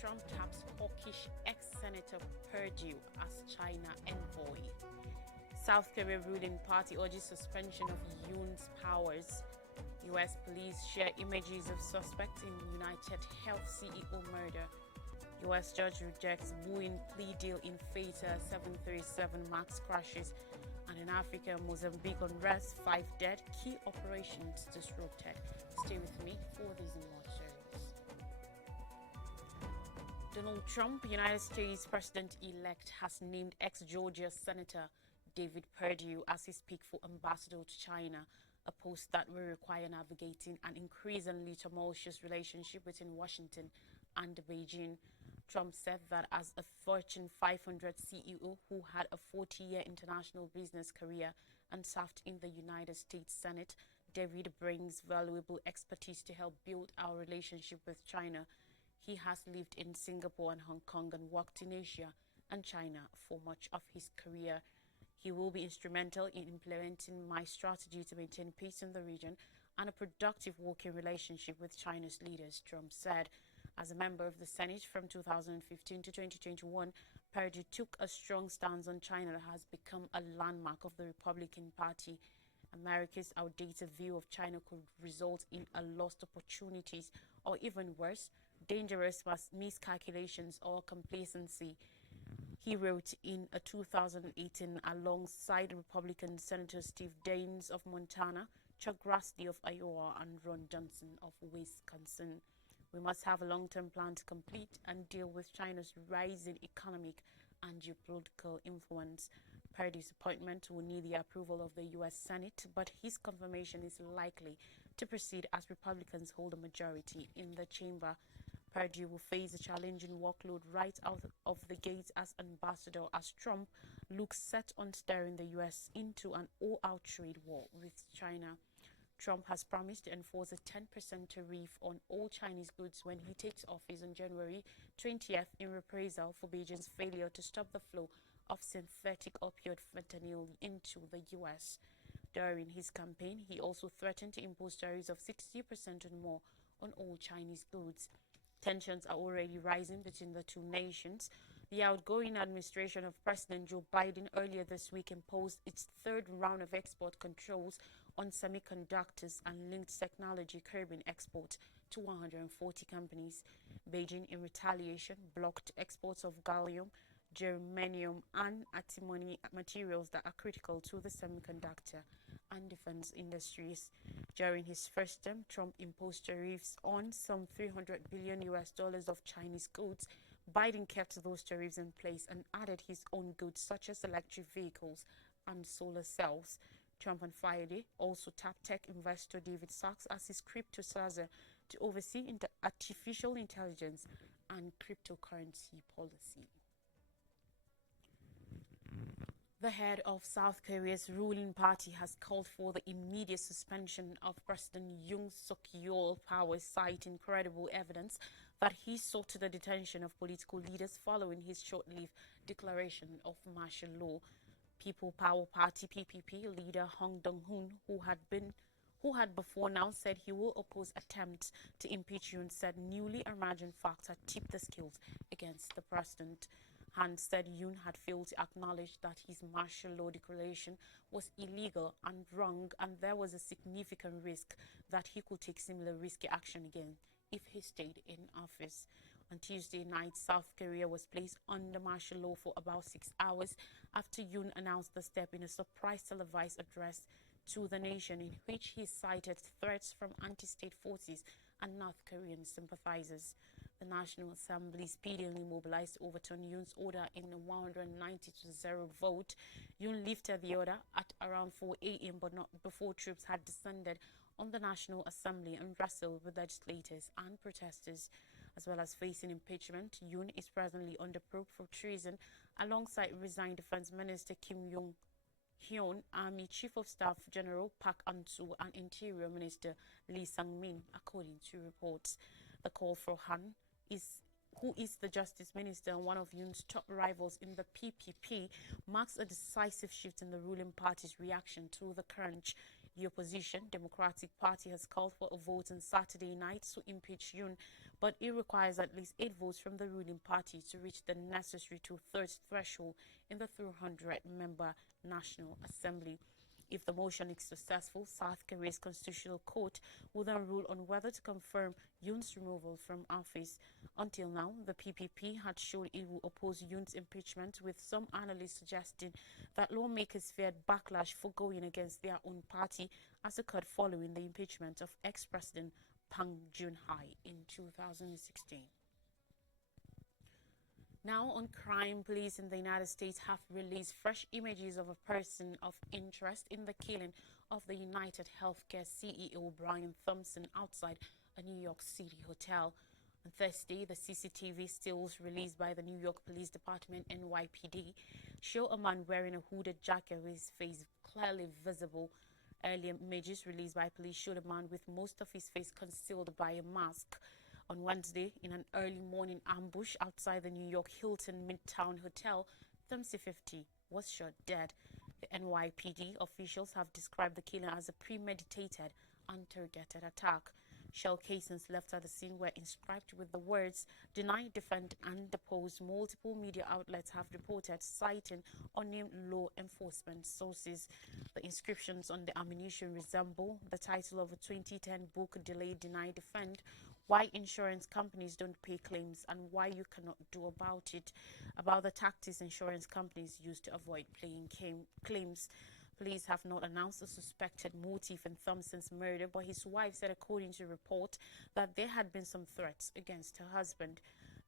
Trump taps hawkish ex-Senator Perdue as China envoy. South Korea ruling party urges suspension of Yoon's powers. U.S. police share images of suspect in United Health CEO murder. U.S. judge rejects Boeing plea deal in fatal 737 MAX crashes. And in Africa, Mozambique unrest, 5 dead, key operations disrupted. Stay with me for these and more stories. Donald Trump, United States President-elect, has named ex-Georgia Senator David Perdue as his pick for ambassador to China, a post that will require navigating an increasingly tumultuous relationship between Washington and Beijing. Trump said that as a Fortune 500 CEO who had a 40-year international business career and served in the United States Senate, David brings valuable expertise to help build our relationship with China. He has lived in Singapore and Hong Kong and worked in Asia and China for much of his career. He will be instrumental in implementing my strategy to maintain peace in the region and a productive working relationship with China's leaders, Trump said. As a member of the Senate from 2015 to 2021, Perdue took a strong stance on China that has become a landmark of the Republican Party. America's outdated view of China could result in a lost opportunities or even worse, dangerous miscalculations or complacency. He wrote in a 2018 alongside Republican Senator Steve Daines of Montana, Chuck Grassley of Iowa, and Ron Johnson of Wisconsin. We must have a long-term plan to complete and deal with China's rising economic and geopolitical influence. Perdue's appointment will need the approval of the U.S. Senate, but his confirmation is likely to proceed as Republicans hold a majority in the chamber. Perdue will face a challenging workload right out of the gate as ambassador as Trump looks set on steering the U.S. into an all-out trade war with China. Trump has promised to enforce a 10% tariff on all Chinese goods when he takes office on January 20th in reprisal for Beijing's failure to stop the flow of synthetic opioid fentanyl into the U.S. During his campaign, he also threatened to impose tariffs of 60% and more on all Chinese goods. Tensions are already rising between the two nations. The outgoing administration of President Joe Biden earlier this week imposed its third round of export controls on semiconductors and linked technology, curbing export to 140 companies. Beijing, in retaliation, blocked exports of gallium, germanium, and antimony materials that are critical to the semiconductor and defense industries. During his first term, Trump imposed tariffs on some $300 billion of Chinese goods. Biden kept those tariffs in place and added his own goods such as electric vehicles and solar cells. Trump on Friday also tapped tech investor David Sachs as his crypto salesman to oversee artificial intelligence and cryptocurrency policy. The head of South Korea's ruling party has called for the immediate suspension of President Yoon Suk-yeol's powers, citing credible evidence that he sought the detention of political leaders following his short-lived declaration of martial law. People Power Party (PPP) leader Hong Dong-hoon, who had before now said he will oppose attempts to impeach Yoon, said newly emerging facts had tipped the scales against the president. Han said Yoon had failed to acknowledge that his martial law declaration was illegal and wrong, and there was a significant risk that he could take similar risky action again if he stayed in office. On Tuesday night, South Korea was placed under martial law for about 6 hours after Yoon announced the step in a surprise televised address to the nation in which he cited threats from anti-state forces and North Korean sympathizers. The National Assembly speedily mobilized to overturn Yoon's order in a 190-0 vote. Yoon lifted the order at around 4 a.m. but not before troops had descended on the National Assembly and wrestled with legislators and protesters. As well as facing impeachment, Yoon is presently under probe for treason alongside resigned Defense Minister Kim Yong-hyun, Army Chief of Staff General Park An-soo, and Interior Minister Lee Sang-min, according to reports. The call for Han, who is the Justice Minister and one of Yoon's top rivals in the PPP, marks a decisive shift in the ruling party's reaction to the crunch. The opposition Democratic Party has called for a vote on Saturday night to impeach Yoon, but it requires at least 8 votes from the ruling party to reach the necessary two-thirds threshold in the 300-member National Assembly. If the motion is successful, South Korea's constitutional court will then rule on whether to confirm Yoon's removal from office. Until now, the PPP had shown it will oppose Yoon's impeachment, with some analysts suggesting that lawmakers feared backlash for going against their own party, as occurred following the impeachment of ex-president Park Geun-hye in 2016. Now on crime, police in the United States have released fresh images of a person of interest in the killing of the United Healthcare CEO Brian Thompson outside a New York City hotel. On Thursday, the CCTV stills released by the New York Police Department NYPD show a man wearing a hooded jacket with his face clearly visible. Earlier images released by police showed a man with most of his face concealed by a mask. On Wednesday, in an early morning ambush outside the New York Hilton Midtown Hotel, Thompson 50 was shot dead. The NYPD officials have described the killing as a premeditated and targeted attack. Shell casings left at the scene were inscribed with the words "Deny, Defend, and Depose." Multiple media outlets have reported, citing unnamed law enforcement sources. The inscriptions on the ammunition resemble the title of a 2010 book, Delay, Deny, Defend: Why Insurance Companies Don't Pay Claims and Why You Cannot Do About It, about the tactics insurance companies use to avoid paying claims. Police have not announced a suspected motive in Thompson's murder, but his wife said, according to a report, that there had been some threats against her husband.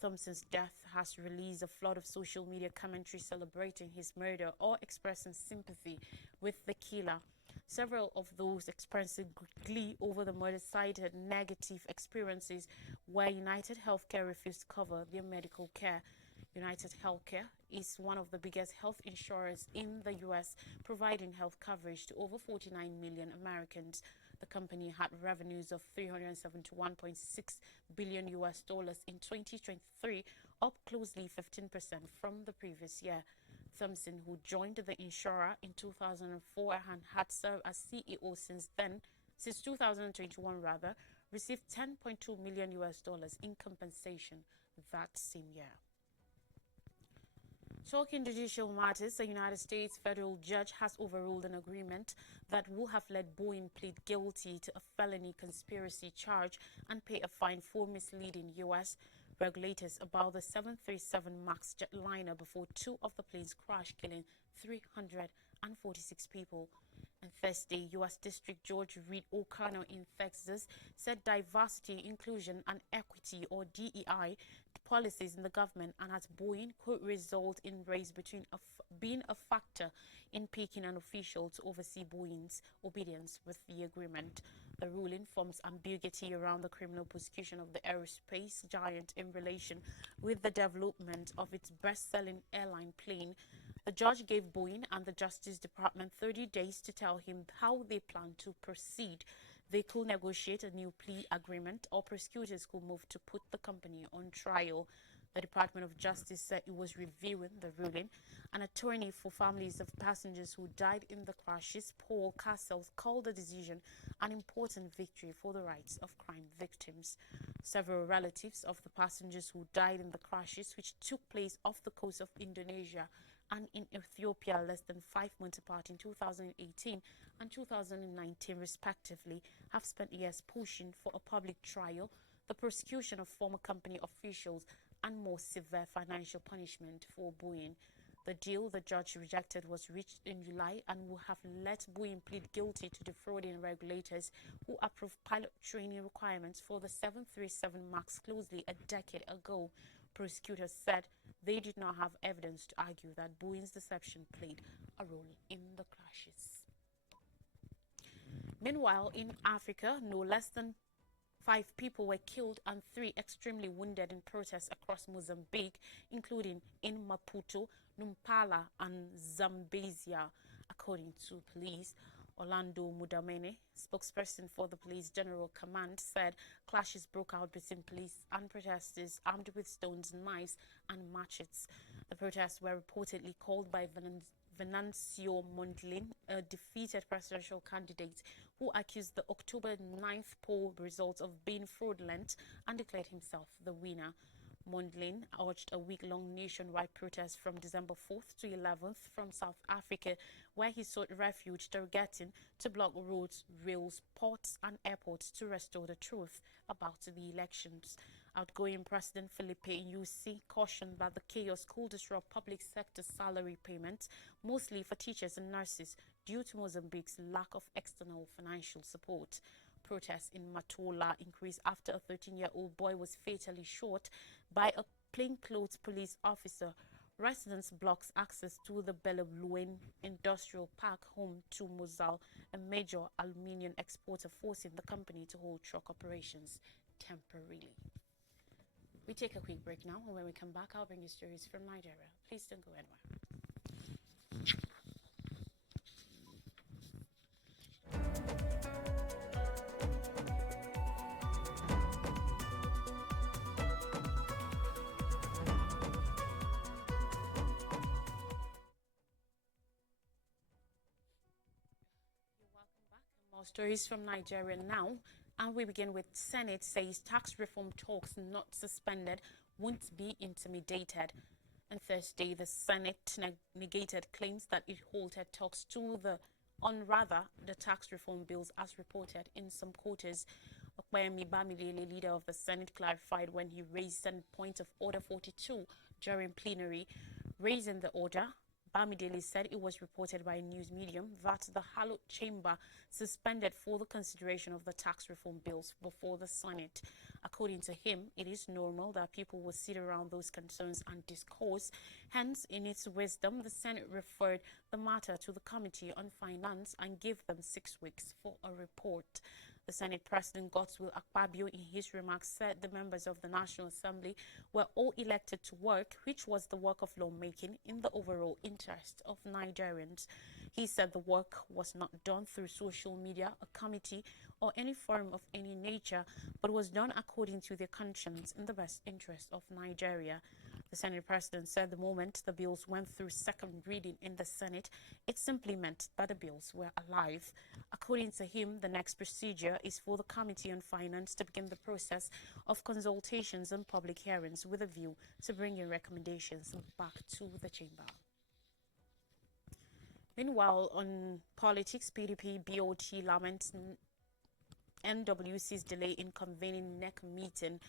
Thompson's death has released a flood of social media commentary celebrating his murder or expressing sympathy with the killer. Several of those expressing glee over the murder cited negative experiences where United Healthcare refused to cover their medical care. United Healthcare is one of the biggest health insurers in the U.S., providing health coverage to over 49 million Americans. The company had revenues of $371.6 billion US in 2023, up closely 15% from the previous year. Thompson, who joined the insurer in 2004 and had served as CEO since 2021 received $10.2 million US in compensation that same year. Talking judicial matters, a United States federal judge has overruled an agreement that would have let Boeing plead guilty to a felony conspiracy charge and pay a fine for misleading U.S. regulators about the 737 MAX jetliner before two of the planes crashed, killing 346 people. On Thursday, U.S. District Judge Reed O'Connor in Texas said diversity, inclusion, and equity, or DEI, policies in the government and at Boeing could result in race being a factor in picking an official to oversee Boeing's obedience with the agreement. The ruling forms ambiguity around the criminal prosecution of the aerospace giant in relation with the development of its best-selling airline plane. The judge gave Boeing and the Justice Department 30 days to tell him how they plan to proceed. They could negotiate a new plea agreement, or prosecutors could move to put the company on trial. The Department of Justice said it was reviewing the ruling. An attorney for families of passengers who died in the crashes, Paul Castles, called the decision an important victory for the rights of crime victims. Several relatives of the passengers who died in the crashes, which took place off the coast of Indonesia and in Ethiopia less than 5 months apart in 2018 and 2019 respectively, have spent years pushing for a public trial, the prosecution of former company officials, and more severe financial punishment for Boeing. The deal the judge rejected was reached in July and will have let Boeing plead guilty to defrauding regulators who approved pilot training requirements for the 737 MAX closely a decade ago. Prosecutors said they did not have evidence to argue that Boeing's deception played a role in the crashes. Meanwhile, in Africa, no less than 5 people were killed and 3 extremely wounded in protests across Mozambique, including in Maputo, Nampula, and Zambezia, according to police. Orlando Mudamene, spokesperson for the Police General Command, said clashes broke out between police and protesters armed with stones, knives, and machetes. The protests were reportedly called by Venancio Mondlane, a defeated presidential candidate who accused the October 9th poll results of being fraudulent and declared himself the winner. Mondlane urged a week-long nationwide protest from December 4th to 11th from South Africa, where he sought refuge targeting to block roads, rails, ports and airports to restore the truth about the elections. Outgoing President Filipe Nyusi cautioned that the chaos could disrupt public sector salary payments, mostly for teachers and nurses, due to Mozambique's lack of external financial support. Protests in Matola increased after a 13-year-old boy was fatally shot by a plainclothes police officer. Residents blocked access to the Bellablouen Industrial Park, home to Mozal, a major aluminium exporter, forcing the company to hold truck operations temporarily. We take a quick break now, and when we come back, I'll bring you stories from Nigeria. Please don't go anywhere. More stories from Nigeria now, and we begin with Senate says tax reform talks not suspended won't be intimidated. On Thursday, the Senate negated claims that it halted talks the tax reform bills as reported in some quarters. Okwemi Bamidele, leader of the Senate, clarified when he raised Senate Point of Order 42 during plenary. Raising the order, Bamidele said it was reported by a news medium that the hallowed chamber suspended for the consideration of the tax reform bills before the Senate. According to him, it is normal that people will sit around those concerns and discourse. Hence, in its wisdom, the Senate referred the matter to the Committee on Finance and gave them 6 weeks for a report. The Senate President Godswill Akpabio, in his remarks, said the members of the National Assembly were all elected to work, which was the work of lawmaking in the overall interest of Nigerians. He said the work was not done through social media, a committee, or any forum of any nature, but was done according to their conscience in the best interest of Nigeria. The Senate President said the moment the bills went through second reading in the Senate, it simply meant that the bills were alive. According to him, the next procedure is for the Committee on Finance to begin the process of consultations and public hearings with a view to bringing recommendations back to the chamber. Meanwhile, on politics, PDP BOT laments NWC's delay in convening NEC meeting.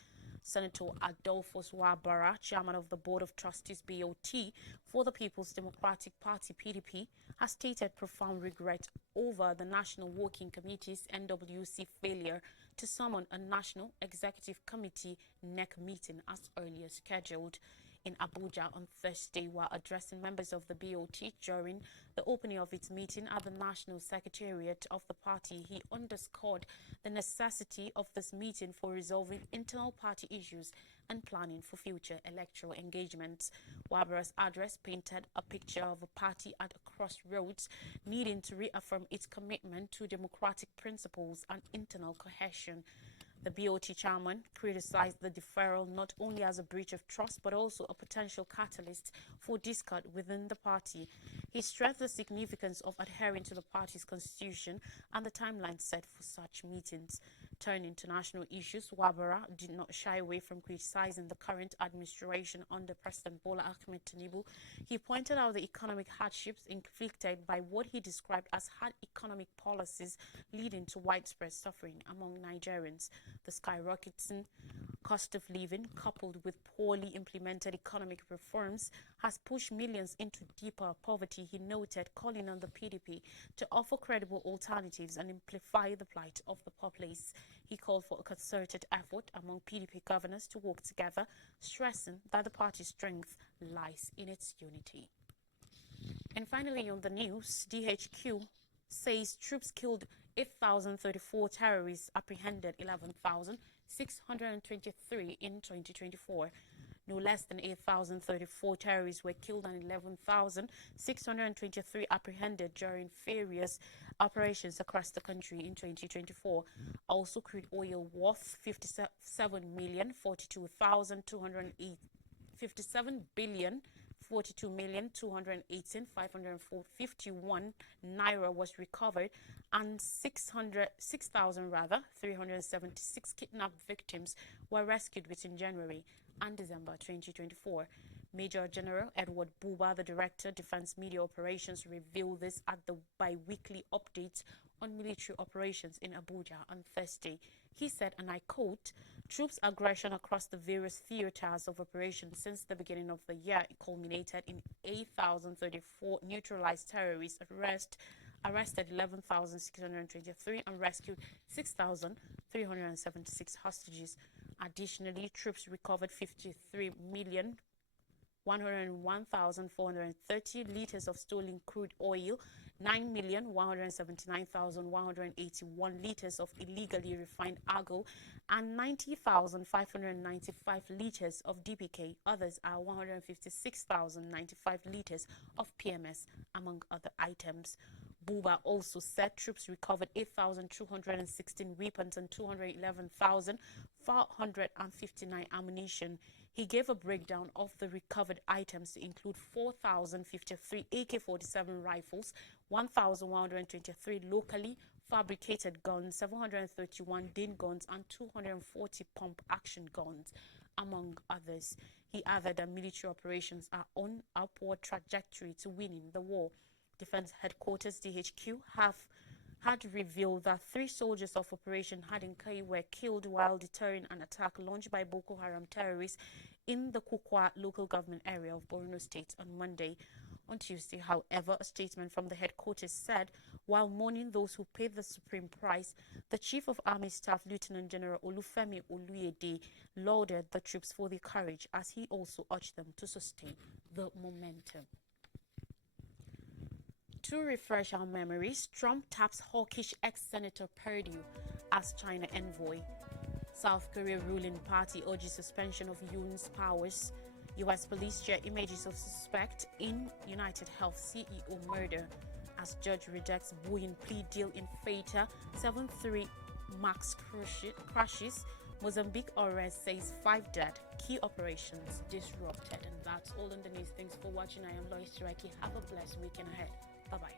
Senator Adolphus Wabara, chairman of the Board of Trustees BOT for the People's Democratic Party PDP, has stated profound regret over the National Working Committee's NWC failure to summon a National Executive Committee NEC meeting as earlier scheduled. In Abuja on Thursday, while addressing members of the BOT during the opening of its meeting at the National Secretariat of the party, he underscored the necessity of this meeting for resolving internal party issues and planning for future electoral engagements. Wabara's address painted a picture of a party at a crossroads, needing to reaffirm its commitment to democratic principles and internal cohesion. The BOT chairman criticized the deferral not only as a breach of trust but also a potential catalyst for discord within the party. He stressed the significance of adhering to the party's constitution and the timeline set for such meetings. Turning to national issues, Wabara did not shy away from criticizing the current administration under President Bola Ahmed Tinubu. He pointed out the economic hardships inflicted by what he described as hard economic policies leading to widespread suffering among Nigerians. The skyrocketing cost of living, coupled with poorly implemented economic reforms, has pushed millions into deeper poverty, he noted, calling on the PDP to offer credible alternatives and amplify the plight of the populace. He called for a concerted effort among PDP governors to work together, stressing that the party's strength lies in its unity. And finally, on the news, DHQ says troops killed 8,034 terrorists, apprehended 11,623 in 2024. No less than 8,034 terrorists were killed and 11,623 apprehended during various operations across the country in 2024. Also, crude oil worth 57 billion 42,218,551 naira was recovered, and 376 kidnapped victims were rescued between January and December 2024. Major General Edward Buba, the Director, Defense Media Operations, revealed this at the bi-weekly update on military operations in Abuja on Thursday. He said, and I quote, "Troops' aggression across the various theaters of operation since the beginning of the year culminated in 8,034 neutralized terrorists arrested 11,623 and rescued 6,376 hostages. Additionally, troops recovered 53,101,430 liters of stolen crude oil, 9,179,181 liters of illegally refined agro, and 90,595 liters of DPK. Others are 156,095 liters of PMS, among other items. Buba also said troops recovered 8,216 weapons and 211,459 ammunition. He gave a breakdown of the recovered items to include 4,053 AK-47 rifles, 1,123 locally fabricated guns, 731 DIN guns, and 240 pump-action guns, among others. He added that military operations are on upward trajectory to winning the war. Defense Headquarters (DHQ) had revealed that 3 soldiers of Operation Hadinkai were killed while deterring an attack launched by Boko Haram terrorists in the Kukwa local government area of Borno State on Monday. On Tuesday, however, a statement from the headquarters said, while mourning those who paid the supreme price, the Chief of Army Staff, Lieutenant General Olufemi Oluyede, lauded the troops for their courage, as he also urged them to sustain the momentum. To refresh our memories, Trump taps hawkish ex-Senator Perdue as China envoy. South Korea ruling party urges suspension of Yoon's powers. U.S. police share images of suspect in United Health CEO murder as judge rejects Boeing plea deal in Fata. 737 MAX crashes. Mozambique arrest says 5 dead. Key operations disrupted. And that's all in the news. Thanks for watching. I am Lois Turaki. Have a blessed weekend ahead. Bye-bye.